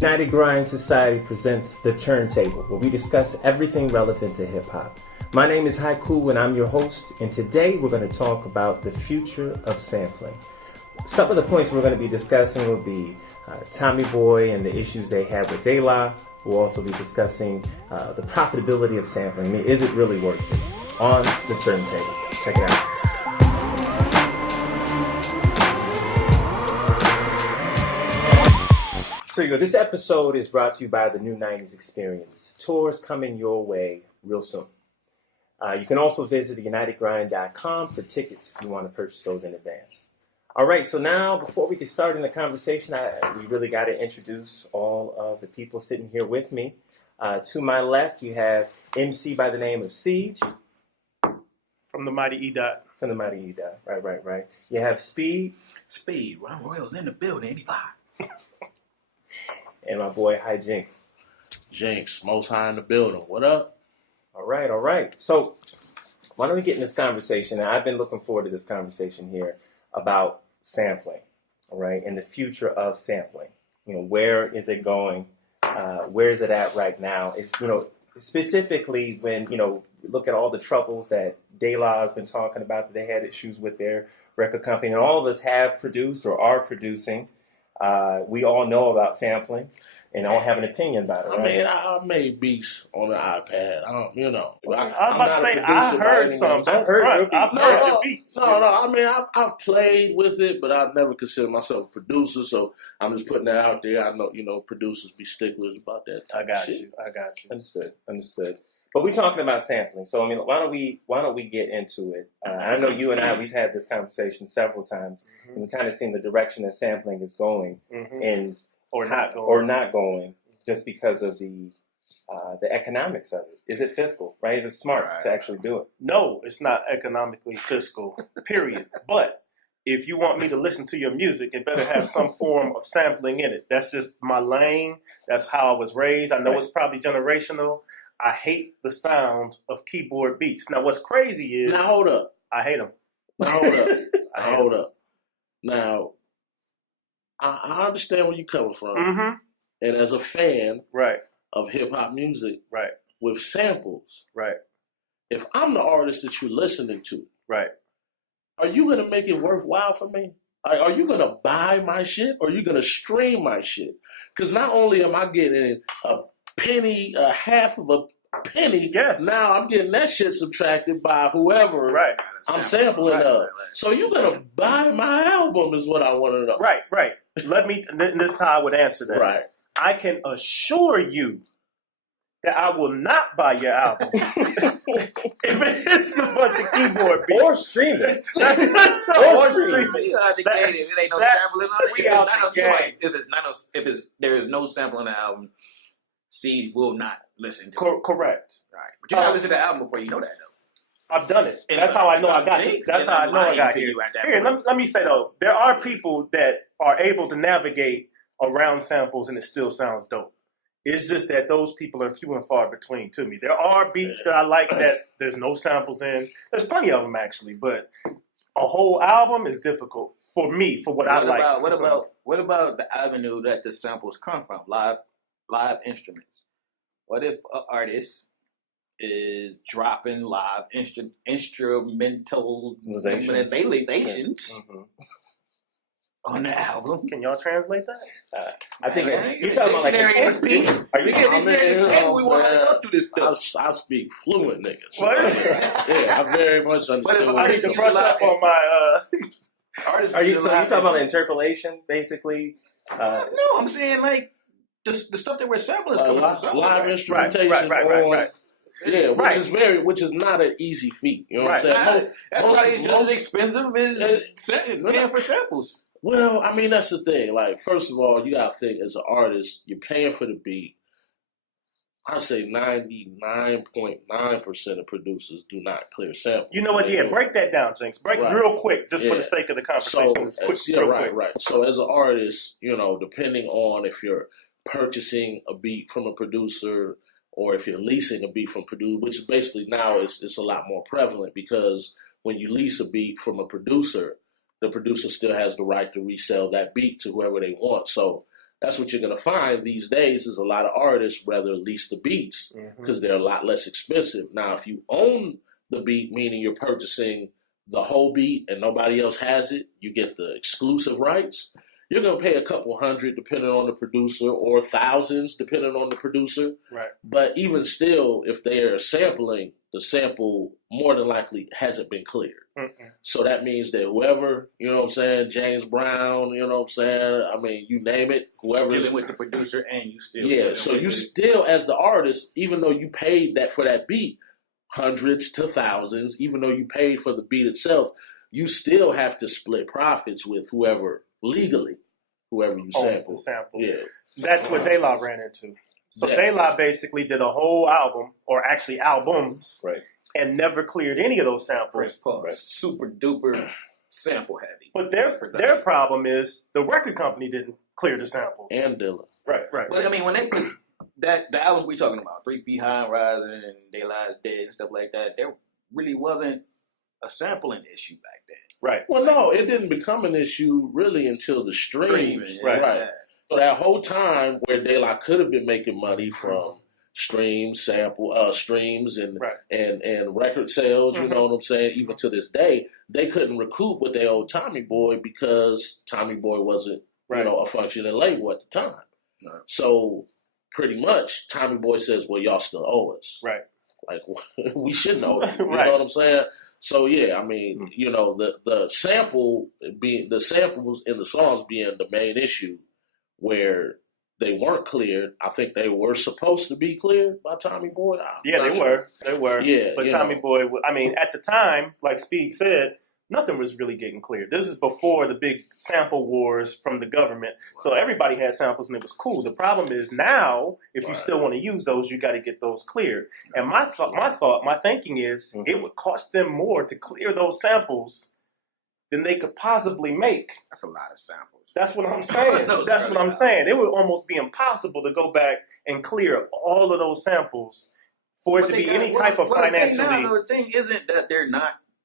United Grind Society presents The Turntable, where we discuss everything relevant to hip-hop. My name is Haiku, and I'm your host, and today we're going to talk about the future of sampling. Some of the points we're going to be discussing will be Tommy Boy and the issues they have with DeLa. We'll also be discussing the profitability of sampling. I mean, is it really worth it? On The Turntable. Check it out. So this episode is brought to you by the New 90s Experience. Tours coming your way real soon. You can also visit theunitedgrind.com for tickets if you want to purchase those in advance. All right, so now before we get started in the conversation, we really got to introduce all of the people sitting here with me. To my left, you have MC by the name of Siege. From the Mighty E-Dot. From the Mighty E-Dot, right. You have Speed. Speed, Ron Royals in the building, 85. And my boy, High Jinx. Jinx, most high in the building. What up? All right. So why don't we get in this conversation? And I've been looking forward to this conversation here about sampling, all right, and the future of sampling. Where is it going? Where is it at right now? It's, specifically when, look at all the troubles that DeLa has been talking about, that they had issues with their record company, and all of us have produced or are producing. We all know about sampling and all have an opinion about it, right? I mean, I made beats on the iPad. I'm about to say, I heard some. I've heard your beats. No. I mean, I've played with it, but I've never considered myself a producer, so I'm just putting that out there. I know, producers be sticklers about that type of shit. I got you. Understood. But we're talking about sampling, so why don't we get into it? I know you and I, we've had this conversation several times, and we've kind of seen the direction that sampling is going, and or not going, just because of the economics of it. Is it fiscal, right? Is it smart to actually do it? No, it's not economically fiscal. Period. But if you want me to listen to your music, it better have some form of sampling in it. That's just my lane. That's how I was raised. I know it's probably generational. I hate the sound of keyboard beats. Now, what's crazy is... Now, hold up. I hate them. Now, hold up. Hold up. Now, I understand where you're coming from. Mm-hmm. And as a fan right. of hip-hop music right. with samples, right. if I'm the artist that you're listening to, right. are you going to make it worthwhile for me? Are you going to buy my shit or are you going to stream my shit? Because not only am I getting a penny, a half of a penny. Yeah. Now I'm getting that shit subtracted by whoever I'm sampling of. Right. So you're gonna buy my album is what I want to know. Right. This is how I would answer that. Right. I can assure you that I will not buy your album if it's a bunch of keyboard beats. Or stream it. or stream it. You out the gate. If it ain't no sampling on it, we out the game. If there is no sample on the album, Seed will not listen to it. Correct. Right. But you gotta listen to the album before you know that, though. I've done it. And that's how I know I got here. That's how I know I got here. Let me say, though, there are people that are able to navigate around samples and it still sounds dope. It's just that those people are few and far between to me. There are beats that I like that there's no samples in. There's plenty of them, actually. But a whole album is difficult for me, for what I like. What about the avenue that the samples come from? Live instruments. What if an artist is dropping live instrumental manipulations on the album? Can y'all translate that? I think you're talking about like we want to go through this stuff. I speak fluent, niggas. What? Yeah, I very much understand. I need to brush up on my artists. Are you talking about interpolation, basically? No, I'm saying like the stuff that we're sampling is coming from live instrumentation. Right. Yeah, which is not an easy feat. You know what I'm saying? That's why it's just as expensive as paying for samples. Well, I mean, that's the thing. Like, first of all, you gotta think as an artist, you're paying for the beat. I say 99.9% of producers do not clear samples. You know what? Yeah, break that down, Jinx. Break real quick, just for the sake of the conversation. Right. So as an artist, depending on if you're purchasing a beat from a producer or if you're leasing a beat from producer, which is basically now it's a lot more prevalent because when you lease a beat from a producer, the producer still has the right to resell that beat to whoever they want. So that's what you're going to find these days is a lot of artists rather lease the beats because they're a lot less expensive. Now, if you own the beat, meaning you're purchasing the whole beat and nobody else has it, you get the exclusive rights. You're going to pay a couple hundred depending on the producer or thousands depending on the producer. Right. But even still, if they're sampling, the sample more than likely hasn't been cleared. So that means that whoever, you know what I'm saying, James Brown, you know what I'm saying, I mean, you name it, whoever dealing with the producer and you still. Yeah, so you still, as the artist, even though you paid that for that beat, hundreds to thousands, even though you paid for the beat itself, you still have to split profits with whoever legally, whoever you owns the sample. Yeah. That's what DeLa ran into. So DeLa basically did a whole album, or actually albums, and never cleared any of those samples. Super duper sample heavy. But their problem is the record company didn't clear the samples. And DeLa. Right. But I mean, when they put the albums we talking about, 3 Feet High and Rising and DeLa is Dead and stuff like that, there really wasn't a sampling issue back then. Right. Well, no, it didn't become an issue really until the streams. Right. Yeah. So that whole time where DeLa could have been making money from streams, streams and record sales, you know what I'm saying? Even to this day, they couldn't recoup what they owed Tommy Boy because Tommy Boy wasn't, you know, a functioning label at the time. Right. So pretty much, Tommy Boy says, "Well, y'all still owe us." Right. Like we shouldn't owe you. You know what I'm saying? So yeah, I mean, you know, the samples in the songs being the main issue, where they weren't cleared. I think they were supposed to be cleared by Tommy Boy. They were. Yeah, but Tommy Boy, I mean, at the time, like Speed said, nothing was really getting cleared. This is before the big sample wars from the government. So everybody had samples and it was cool. The problem is now, if you still want to use those, you got to get those cleared. And my thinking is it would cost them more to clear those samples than they could possibly make. That's a lot of samples. That's what I'm saying. That's what I'm saying. It would almost be impossible to go back and clear all of those samples for it to be any type of financially. The thing isn't that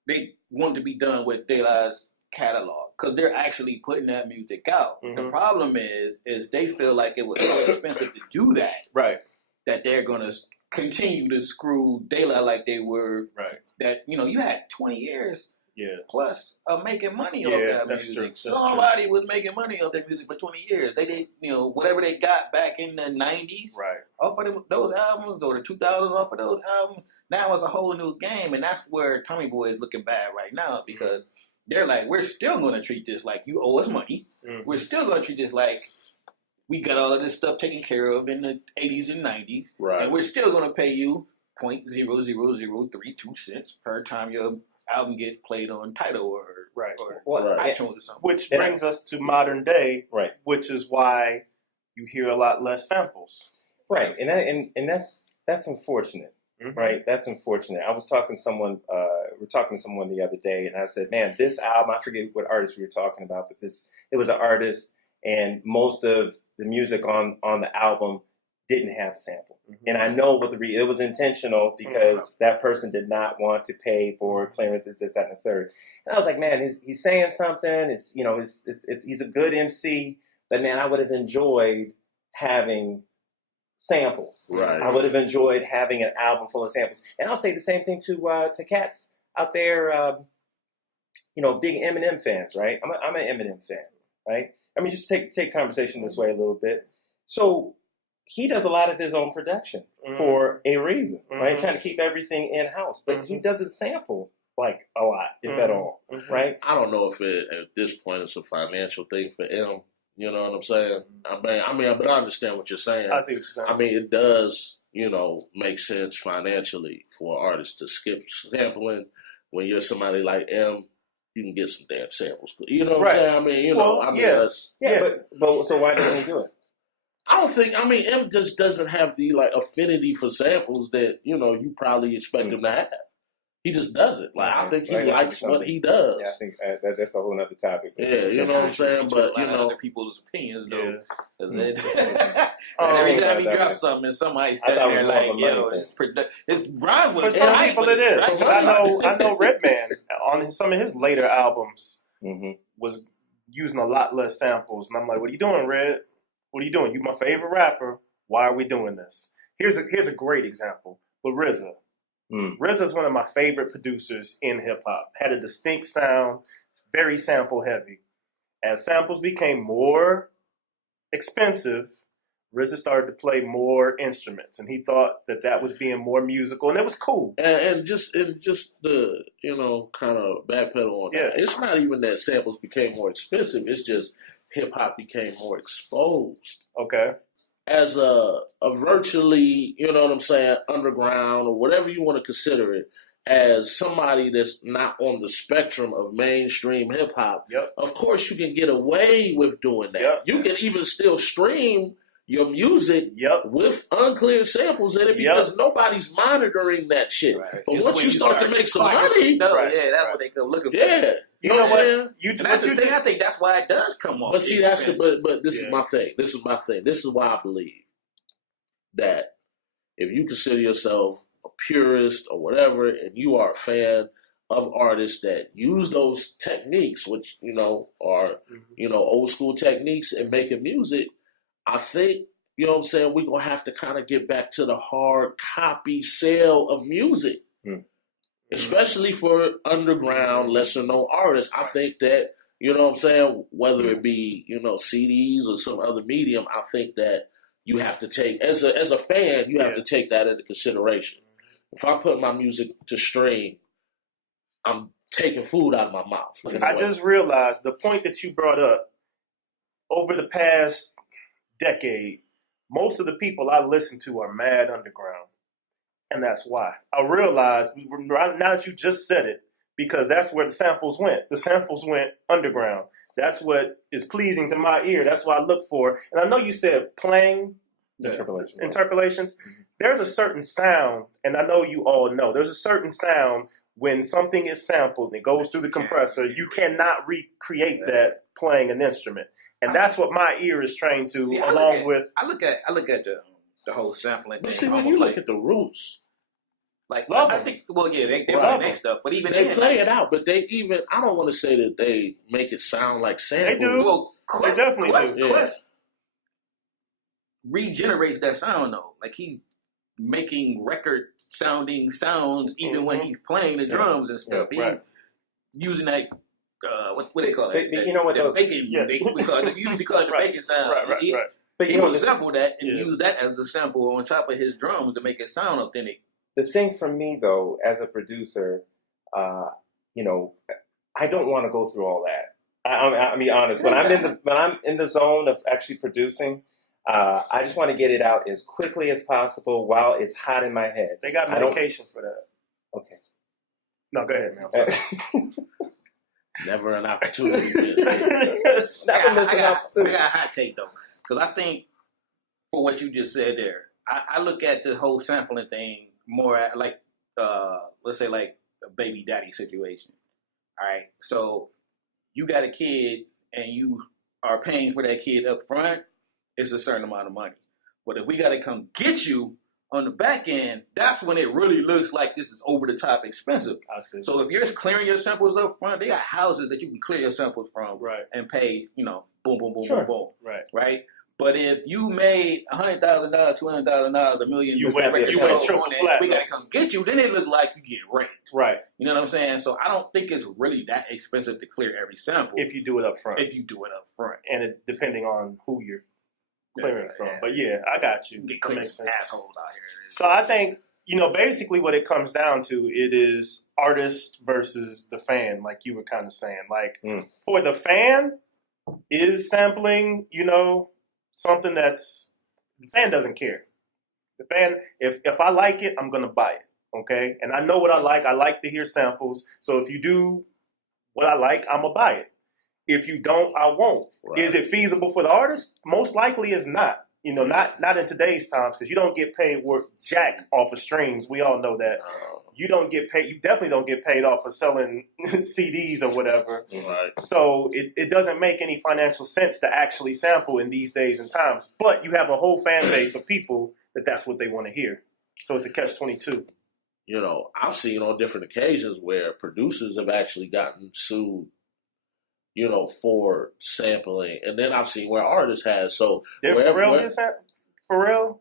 they want to be done with DeLa's catalog because they're actually putting that music out. The problem is they feel like it was so expensive to do that. Right. That they're going to continue to screw DeLa like they were. Right. That, you know, you had 20 years. Yeah. Plus making money off that music. True. Somebody was making money off that music for 20 years. They did, you know, whatever they got back in the 90s. Right. Off of those albums, or the 2000s off of those albums. Now it's a whole new game, and that's where Tommy Boy is looking bad right now because they're like, we're still going to treat this like you owe us money. We're still going to treat this like we got all of this stuff taken care of in the 80s and 90s. Right. And we're still going to pay you 0.00032 cents per time your album gets played on Tidal or iTunes or something. Which brings us to modern day, which is why you hear a lot less samples. Right, and that's unfortunate. Right, that's unfortunate. I was talking to someone. We were talking to someone the other day, and I said, "Man, this album. I forget what artist we were talking about, but it was an artist, and most of the music on the album didn't have a sample. And I know what it was intentional because that person did not want to pay for clearances, this, that, and the third. And I was like, man, he's saying something. It's he's a good MC, but man, I would have enjoyed having samples. Right. I would have enjoyed having an album full of samples. And I'll say the same thing to cats out there, big Eminem fans, right? I'm an Eminem fan, right? I mean, just take conversation this way a little bit. So he does a lot of his own production for a reason, right? Trying to keep everything in-house. But he doesn't sample, like, a lot, if at all, right? I don't know if at this point it's a financial thing for him. You know what I'm saying? I mean, but I understand what you're saying. I see what you're saying. I mean, it does, make sense financially for artists to skip sampling. When you're somebody like M, you can get some damn samples. You know what I'm saying? I mean, but so why doesn't he do it? I don't think. I mean, M just doesn't have the affinity for samples that you probably expect him to have. He just doesn't. Like I think he likes what he does. Yeah, I think that's a whole other topic. Yeah, you know what I'm saying. But other people's opinions though. Every time he drops something, and somebody's standing there like, "Yo, it's rhyme with." For some people, it is. I know Redman on some of his later albums. was using a lot less samples. And I'm like, what are you doing, Red? What are you doing? You my favorite rapper. Why are we doing this? Here's a great example. But RZA. RZA is one of my favorite producers in hip hop. Had a distinct sound, very sample heavy. As samples became more expensive, RZA started to play more instruments, and he thought that was being more musical, and it was cool. And just the kind of backpedal on that. It's not even that samples became more expensive. It's just hip hop became more exposed. Okay. As a virtually, underground or whatever you want to consider it, as somebody that's not on the spectrum of mainstream hip hop, of course you can get away with doing that. You can even still stream your music with unclear samples in it because nobody's monitoring that shit. Right. But once you start to make some money, that's what they come looking for. Yeah. You know what? That's the thing. I think that's why it does come off. But see, but this is my thing. This is my thing. This is why I believe that if you consider yourself a purist or whatever, and you are a fan of artists that use those techniques, which are old school techniques in making music, I think we're gonna have to kind of get back to the hard copy sale of music. Especially for underground, lesser known artists. I think that, whether it be, CDs or some other medium, I think that you have to take, as a fan, you have to take that into consideration. If I put my music to stream, I'm taking food out of my mouth. I just realized the point that you brought up, over the past decade, most of the people I listen to are mad underground. And that's why. I realized, now that you just said it, because that's where the samples went. The samples went underground. That's what is pleasing to my ear. That's what I look for. And I know you said playing interpolations. Mm-hmm. There's a certain sound, and I know you all know, there's a certain sound when something is sampled and it goes through the compressor. You cannot recreate that playing an instrument. And that's what my ear is trained to, I look at the whole sampling thing. But see, when you look at the roots, I think, they play next stuff, but even they play it out. But I don't want to say that they make it sound like samples. They do. Well, they definitely do. Quest regenerates that sound though. Like he's making record sounding sounds even when he's playing the drums and stuff. He's using that. What do they call it? The bacon. We usually call it the bacon sound. But he will sample that and use that as the sample on top of his drums to make it sound authentic. The thing for me, though, as a producer, I don't want to go through all that. I'll be honest. When I'm in the zone of actually producing, I just want to get it out as quickly as possible while it's hot in my head. They got medication for that. Okay. No, go ahead, man. Never an opportunity. I got a hot take though, because I think for what you just said there, I look at the whole sampling thing more at like, let's say like a baby daddy situation. All right, so you got a kid and you are paying for that kid up front, it's a certain amount of money. But if we got to come get you on the back end, that's when it really looks like this is over the top expensive. I see. So if you're clearing your samples up front, they got houses that you can clear your samples from and pay, boom, boom, boom, boom, boom. Right. But if you made $100,000, $200,000, $1 million, you went triple flat. We gotta come get you. Then it look like you get raped. Right. You know what I'm saying? So I don't think it's really that expensive to clear every sample if you do it up front. And depending on who you're clearing from. But yeah, I got you. Get clear assholes out here. So I think, basically what it comes down to, it is artist versus the fan, like you were kind of saying. Like for the fan, is sampling, something the fan doesn't care. The fan, if I like it, I'm gonna buy it. Okay, and I know what I like. I like to hear samples. So if you do what I like, I'm gonna buy it. If you don't, I won't. Right. Is it feasible for the artist? Most likely it's not. Not in today's times, because you don't get paid worth jack off of streams. We all know that. You don't get paid. You definitely don't get paid off of selling CDs or whatever. Right. So it doesn't make any financial sense to actually sample in these days and times. But you have a whole fan base of people that's what they want to hear. So it's a catch-22. I've seen on different occasions where producers have actually gotten sued for sampling. And then I've seen where artists have. So did Pharrell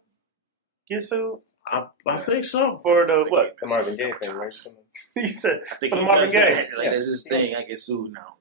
get sued? I think so. For the what? The Marvin Gaye thing, right? He said I think for the Marvin Gaye. Like that's his thing. I get sued now.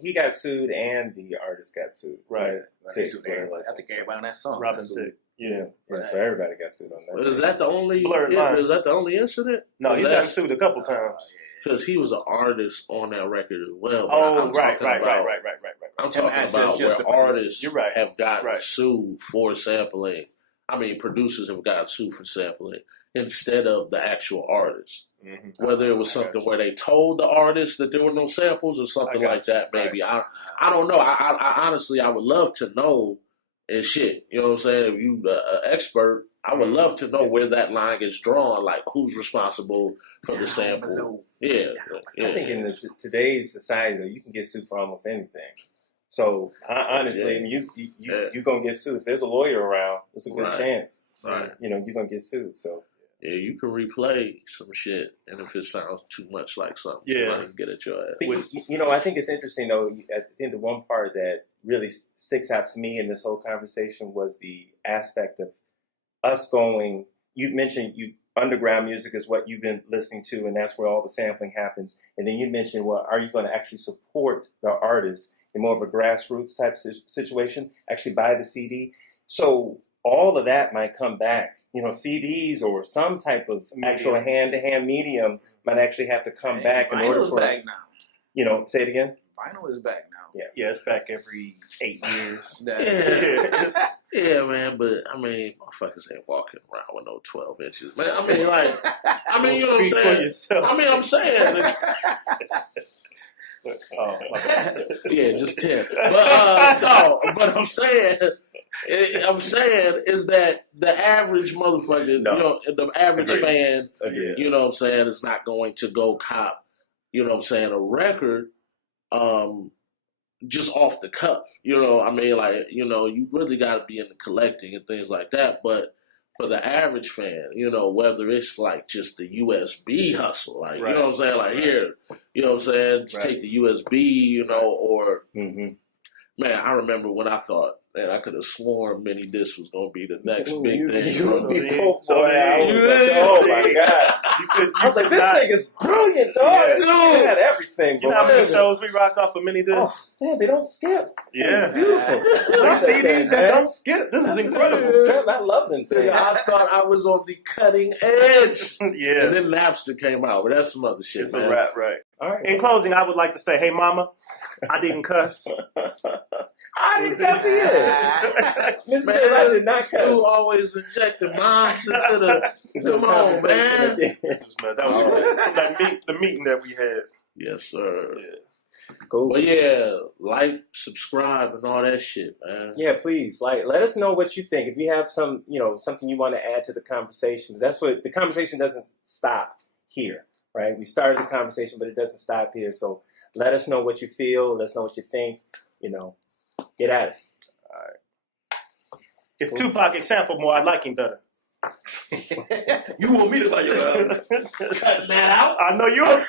He got sued and the artist got sued. Right. I think everybody on that song. Robin Thicke. Yeah. So everybody got sued on that. Is that the only? Is that the only incident? No, he's gotten sued a couple times. Because he was an artist on that record as well. Oh, right. I'm talking about where artists have gotten Right. sued for sampling. I mean, producers have gotten sued for sampling instead of the actual artist. Mm-hmm. Whether it was something where they told the artist that there were no samples or something like that, maybe. Right. I don't know. I honestly, I would love to know and shit. You know what I'm saying? If you an expert, I would love to know where that line gets drawn, like who's responsible for the sample. Yeah. I think in today's society, though, you can get sued for almost anything. So honestly, I mean, you're gonna get sued. If there's a lawyer around, there's a good chance. Right. You're gonna get sued. So yeah, you can replay some shit, and if it sounds too much like something, somebody can get at your ass. I think it's interesting though. I think the one part that really sticks out to me in this whole conversation was the aspect of us going. You mentioned underground music is what you've been listening to, and that's where all the sampling happens. And then you mentioned, well, are you going to actually support the artist in more of a grassroots type situation, actually buy the CD? So all of that might come back. CDs or some type of actual hand-to-hand medium might actually have to come back in order for. Back now. Say it again. Vinyl is back now. Yeah, it's back every 8 years. Yeah, man, but I mean, motherfuckers ain't walking around with no 12 inches, man. I mean, you know what I'm saying? I mean, I'm saying. Yeah, just 10. But no, but I'm saying is that the average motherfucker, the average fan, you know what I'm saying, is not going to go cop, a record, just off the cuff. I mean, you really got to be into collecting and things like that. But for the average fan, whether it's like just the USB hustle, like, you know what I'm saying? Like, here, you know what I'm saying? Just take the USB, or, man, I remember when I thought, man, I could have sworn mini disc was going to be the next big thing. Oh my God. I was like, this thing is brilliant, dog. It had everything. You know how many shows we rock off of mini disc? Oh, man, they don't skip. Yeah. It's beautiful. Those CDs that don't skip. This is incredible. I love them things. I thought I was on the cutting edge. Yeah. And then Napster came out, but that's some other shit, it's man. a wrap, right. All right. In closing, I would like to say, hey, mama, I didn't cuss. I didn't cuss either. Miss Bill, I did not cuss. You always injecting moms into the. Come on, man. That was the meeting that we had. Yes, sir. Yeah. Cool. But yeah, like, subscribe, and all that shit, man. Yeah, please. Let us know what you think. If you have some, something you want to add to the conversation, that's what the conversation doesn't stop here, right? We started the conversation, but it doesn't stop here. So let us know what you feel. Let us know what you think. Get at us. All right. If Tupac had sampled more, I'd like him better. You want me to like your cutting that out? I know you are.